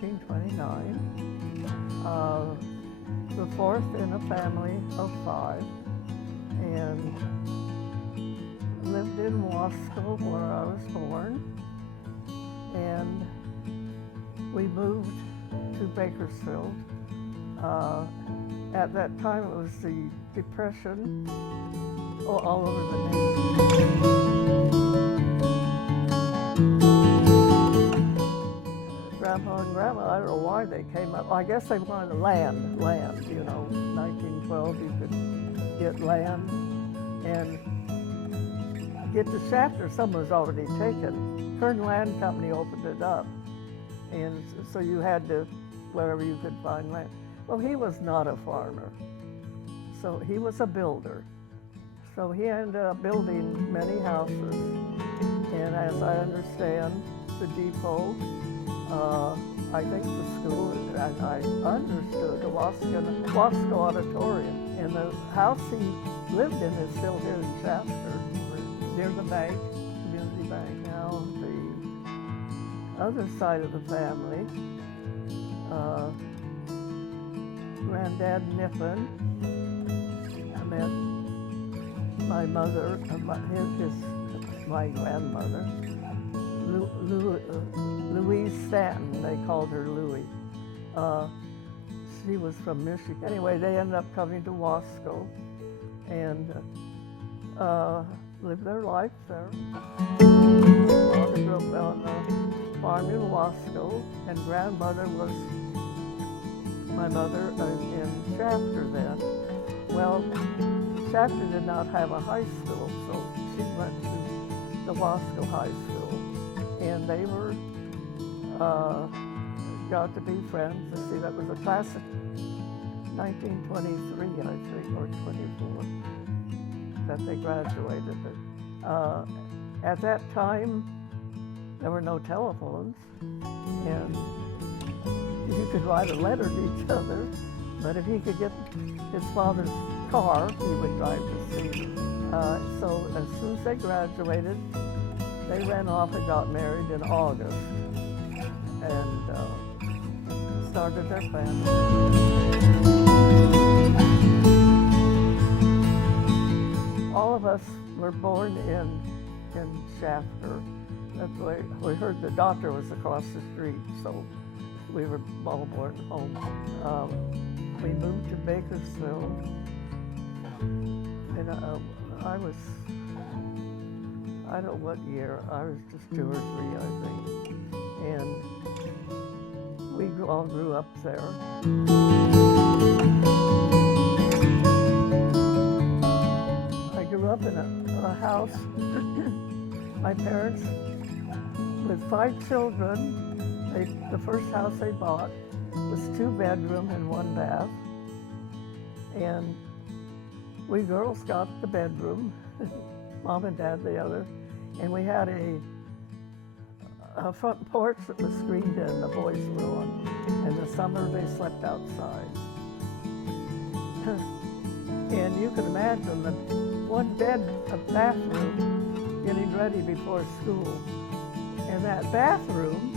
1929. The fourth in a family of 5, and lived in Wasco where I was born, and we moved to Bakersfield. At that time it was the Depression all over the nation. Grandpa and Grandma, I don't know why they came up. I guess they wanted land, you know. 1912 you could get land, and get to Shafter, some was already taken. Kern Land Company opened it up, and so you had to, wherever you could find land. Well, he was not a farmer, so he was a builder. So he ended up building many houses, and as I understand, the depot, I think the school, and I understood the Wasco Auditorium. And the house he lived in is still here in Shafter, near the bank, community bank. Now the other side of the family, Granddad Niffen, I met my mother, my grandmother, Louise Stanton, they called her Louie. She was from Michigan. Anyway, they ended up coming to Wasco and lived their life there. My father grew up on a farm in Wasco, and grandmother was my mother in Shafter then. Well, Shafter did not have a high school, so she went to the Wasco High School, and they were got to be friends. Let's see, that was a class of 1923, I think, or 24, that they graduated. At that time, there were no telephones, and you could write a letter to each other, but if he could get his father's car, he would drive to see them. So as soon as they graduated, they ran off and got married in August, and started their family. All of us were born in Shafter. That's why we heard the doctor was across the street, so we were all born home. We moved to Bakersfield, and I don't know what year, I was just 2 or 3, I think. And we all grew up there. I grew up in a house, my parents, with 5 children. The first house they bought was 2 bedroom and 1 bath. And we girls got the bedroom, Mom and Dad the other. And we had a front porch that was screened in, the boys were on. In the summer, they slept outside. And you can imagine the 1 bathroom getting ready before school. And that bathroom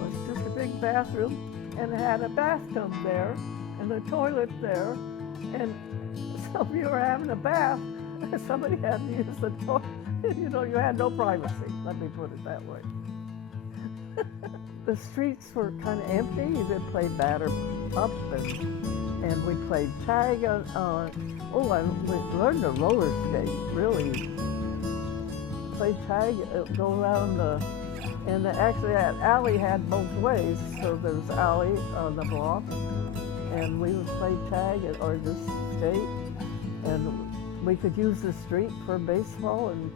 was just a big bathroom, and it had a bathtub there, and the toilet there. And so if you were having a bath, somebody had to use the toilet. You know, you had no privacy, let me put it that way. The streets were kind of empty. You could play batter up, and we played tag and we learned to roller skate, really. Played tag, go around actually that alley had both ways, so there was alley on the block, and we would play tag or just skate, and we could use the street for baseball, and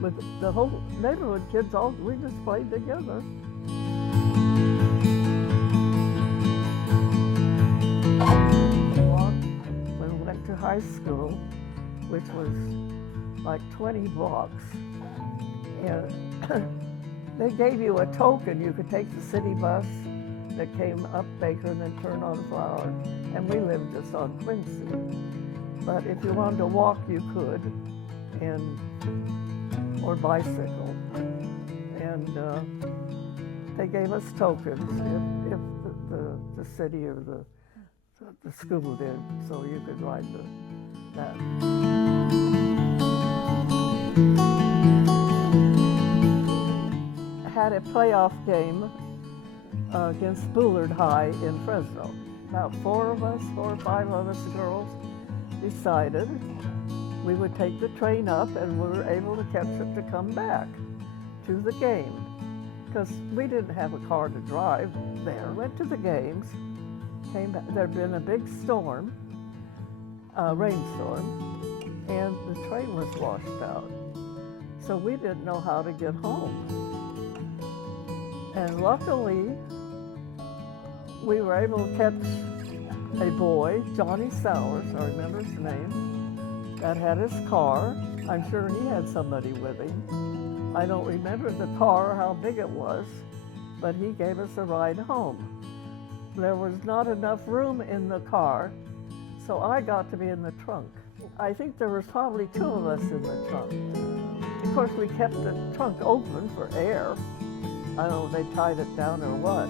with the whole neighborhood kids, we just played together. When we went to high school, which was like 20 blocks, and they gave you a token. You could take the city bus that came up Baker and then turn on Flower, and we lived just on Quincy. But if you wanted to walk, you could, or bicycle. And they gave us tokens if the city or the school did, so you could ride that. Had a playoff game against Bullard High in Fresno. About 4 or 5 of us girls decided we would take the train up, and we were able to catch it to come back to the game, because we didn't have a car to drive there. Went to the games, came back. There'd been a big storm, rainstorm, and the train was washed out. So we didn't know how to get home. And luckily, we were able to catch a boy, Johnny Sowers, I remember his name, that had his car. I'm sure he had somebody with him. I don't remember the car, how big it was, but he gave us a ride home. There was not enough room in the car, so I got to be in the trunk. I think there was probably 2 of us in the trunk. Of course, we kept the trunk open for air. I don't know if they tied it down or what.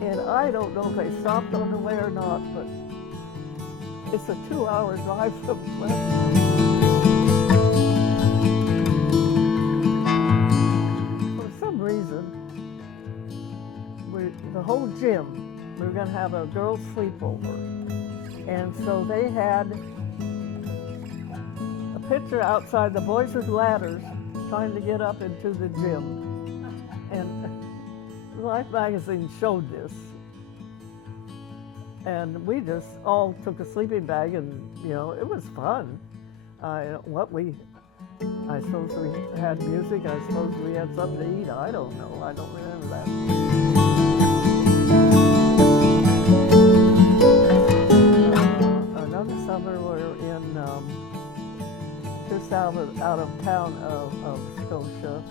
And I don't know if they stopped on the way or not, but it's a 2-hour drive from Fresno. For some reason, the whole gym, we were going to have a girls' sleepover. And so they had a picture outside the boys with ladders trying to get up into the gym. And Life magazine showed this. And we just all took a sleeping bag, and it was fun. I suppose we had music, I suppose we had something to eat, I don't know, I don't remember that. Another summer we were in just out of town of Scotia,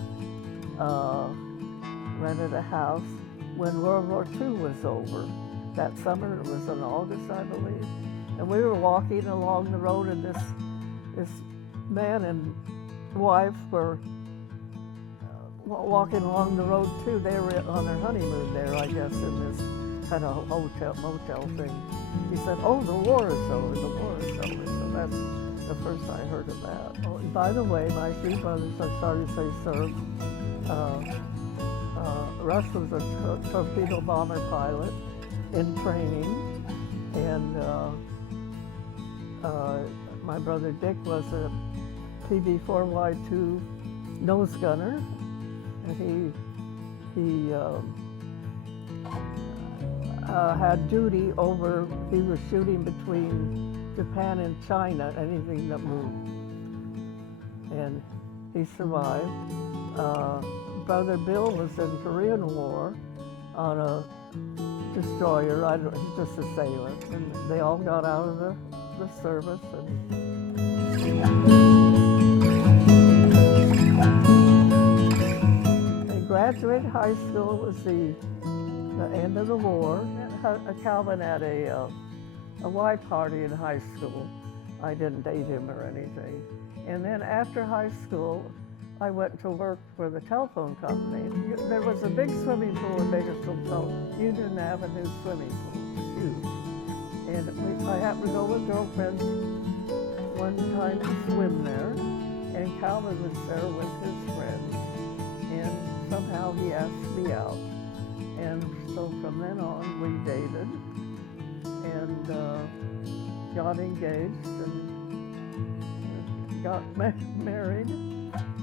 rented a house when World War II was over. That summer, it was in August, I believe. And we were walking along the road, and this man and wife were walking along the road too. They were on their honeymoon there, I guess, in this kind of motel thing. He said, "Oh, the war is over, the war is over." So that's the first I heard of that. Oh, and by the way, my 3 brothers, I'm sorry to say, served. Russ was a torpedo bomber pilot in training, and my brother Dick was a PB-4Y2 nose gunner, and he had duty over. He was shooting between Japan and China, anything that moved, and he survived. Brother Bill was in Korean War on a destroyer. He's just a sailor, and they all got out of the service. They graduated high school. It was the end of the war. Calvin had a Y party in high school. I didn't date him or anything. And then after high school, I went to work for the telephone company. There was a big swimming pool in Bakersfield called Union Avenue Swimming Pool. It was huge. And I happened to go with girlfriends one time to swim there, and Calvin was there with his friends, and somehow he asked me out. And so from then on, we dated and got engaged and got married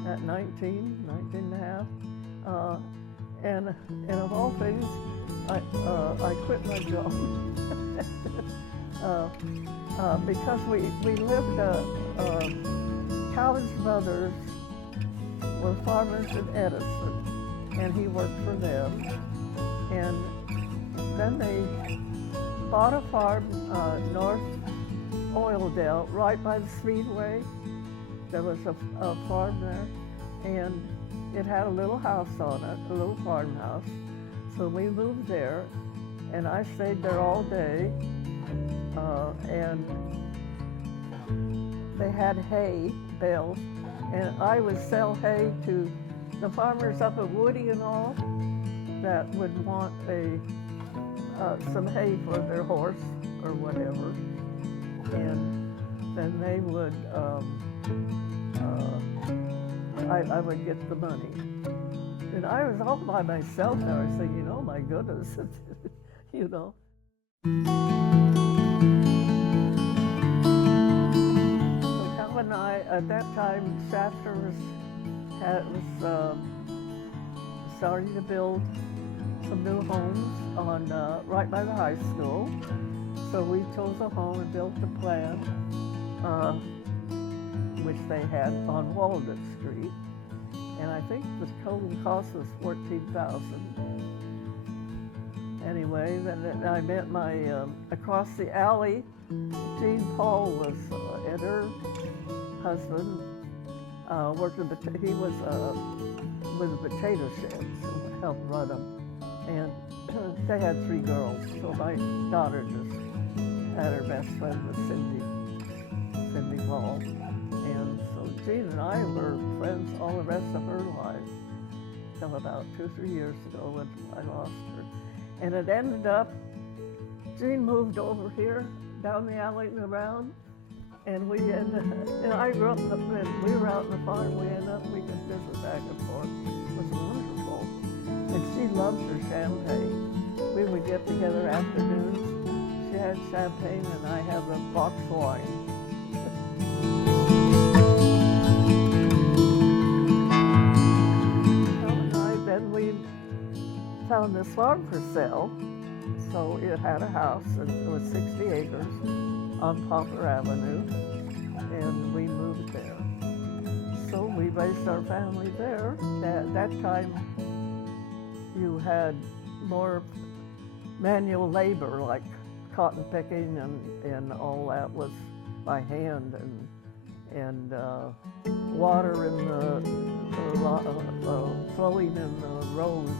at 19 and a half. And of all things, I quit my job because we lived, Calvin's brothers were farmers in Edison, and he worked for them. And then they bought a farm, North Oildale, right by the Speedway. There was a farm there, and it had a little house on it, a little farmhouse. So we moved there, and I stayed there all day. And they had hay bales, and I would sell hay to the farmers up at Woody and all that would want some hay for their horse or whatever, and then they would, I would get the money. And I was all by myself now. I was thinking, oh my goodness, you know. So Cal and I, at that time, Shafter was starting to build some new homes on right by the high school. So we chose a home and built the plan, which they had on Walnut Street. And I think the total cost was $14,000. Anyway, then I met my, across the alley, Jean Paul was, and her husband worked he was with the potato sheds, helped run them. And they had 3 girls, so my daughter just had her best friend with Cindy Paul. And so Jean and I were friends all the rest of her life, till about 2 or 3 years ago when I lost her. And it ended up, Jean moved over here, down the alley and around, and I grew up, we were out in the farm, we could visit back and forth. It was wonderful. And she loved her champagne. We would get together afternoons. She had champagne and I had the box wine. Then we found this farm for sale. So it had a house and it was 60 acres on Poplar Avenue, and we moved there. So we raised our family there. At that time, you had more manual labor, like cotton picking and all that was by hand, and water in the flowing in the rows,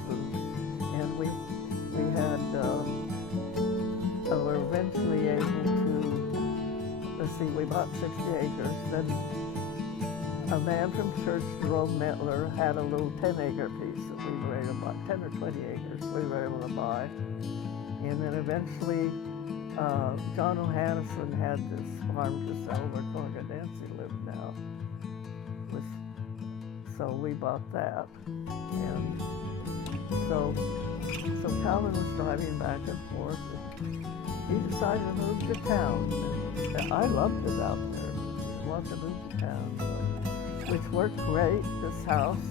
and we had were eventually able to, let's see, we bought 60 acres. Then a man from church, Jerome Metler, had a little 10-acre piece that we were able to buy, 10 or 20 acres we were able to buy. And then eventually, John O'Hannison had this farm to sell where Corga Nancy lived now. So we bought that. And so Calvin was driving back and forth. And he decided to move to town. And I loved it out there. He wanted to move to town, so, which worked great, this house.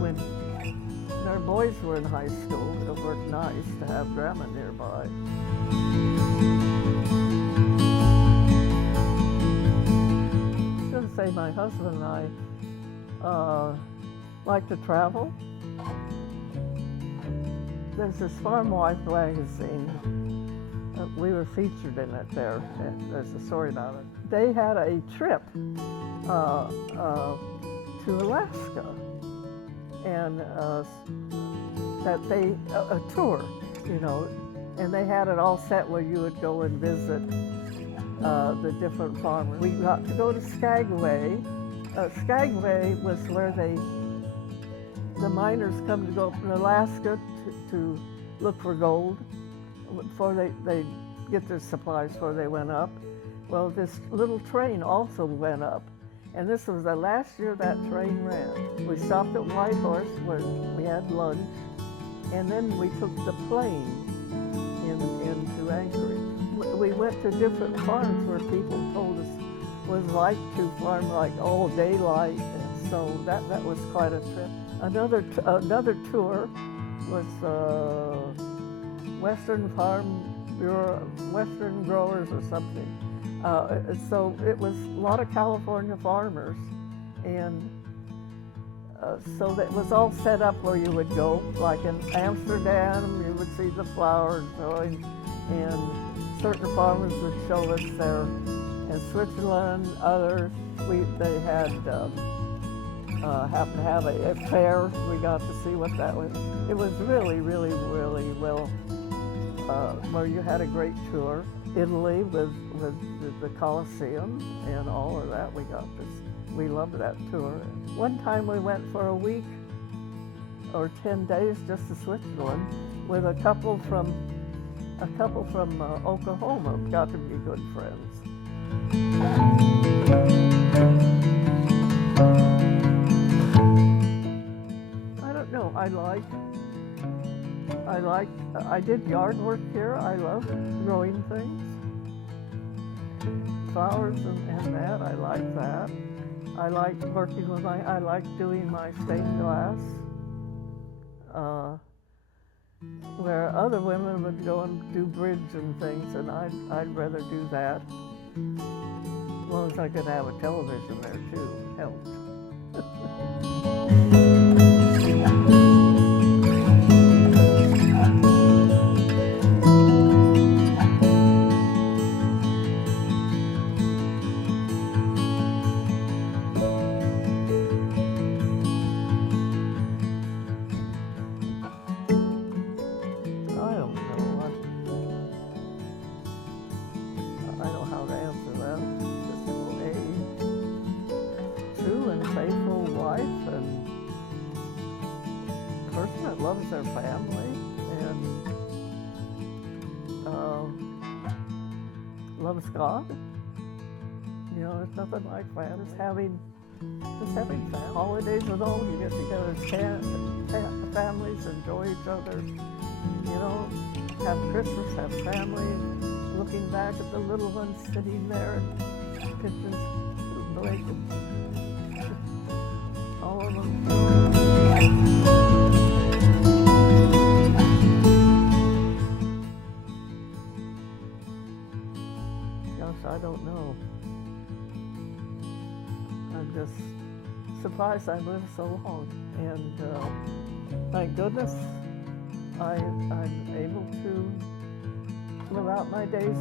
When our boys were in high school, it worked nice to have Grandma nearby. I should say my husband and I like to travel. There's this Farm Wife magazine. We were featured in it there. There's a story about it. They had a trip to Alaska, and a tour, you know, and they had it all set where you would go and visit the different farmers. We got to go to Skagway. Skagway was where the miners come to go up in Alaska to look for gold before they get their supplies before they went up. Well, this little train also went up, and this was the last year that train ran. We stopped at Whitehorse where we had lunch, and then we took the plane into Anchorage. We went to different farms where people told us was like to farm like all daylight, and so that was quite a trip. Another tour was Western Farm Bureau, Western Growers or something. So it was a lot of California farmers, and so that was all set up where you would go. Like in Amsterdam, you would see the flowers growing, and certain farmers would show us there. In Switzerland, others, they had happened to have a fair. We got to see what that was. It was really, really, really well, where you had a great tour. Italy with the Colosseum and all of that. we loved that tour. One time we went for a week or 10 days just to Switzerland with a couple from Oklahoma. Got to be good friends. I don't know. I did yard work here. I love growing things, flowers and that. I like that. I like working with I like doing my stained glass. Where other women would go and do bridge and things, and I'd rather do that. As long as I could have a television there too, helped. Loves their family and loves God. You know, there's nothing like that. Just having holidays with all. You get together as families, enjoy each other. You know, have Christmas, have family. Looking back at the little ones sitting there, and pictures, blankets, all of them. I don't know. I'm just surprised I lived so long, and thank goodness I'm able to live out my days.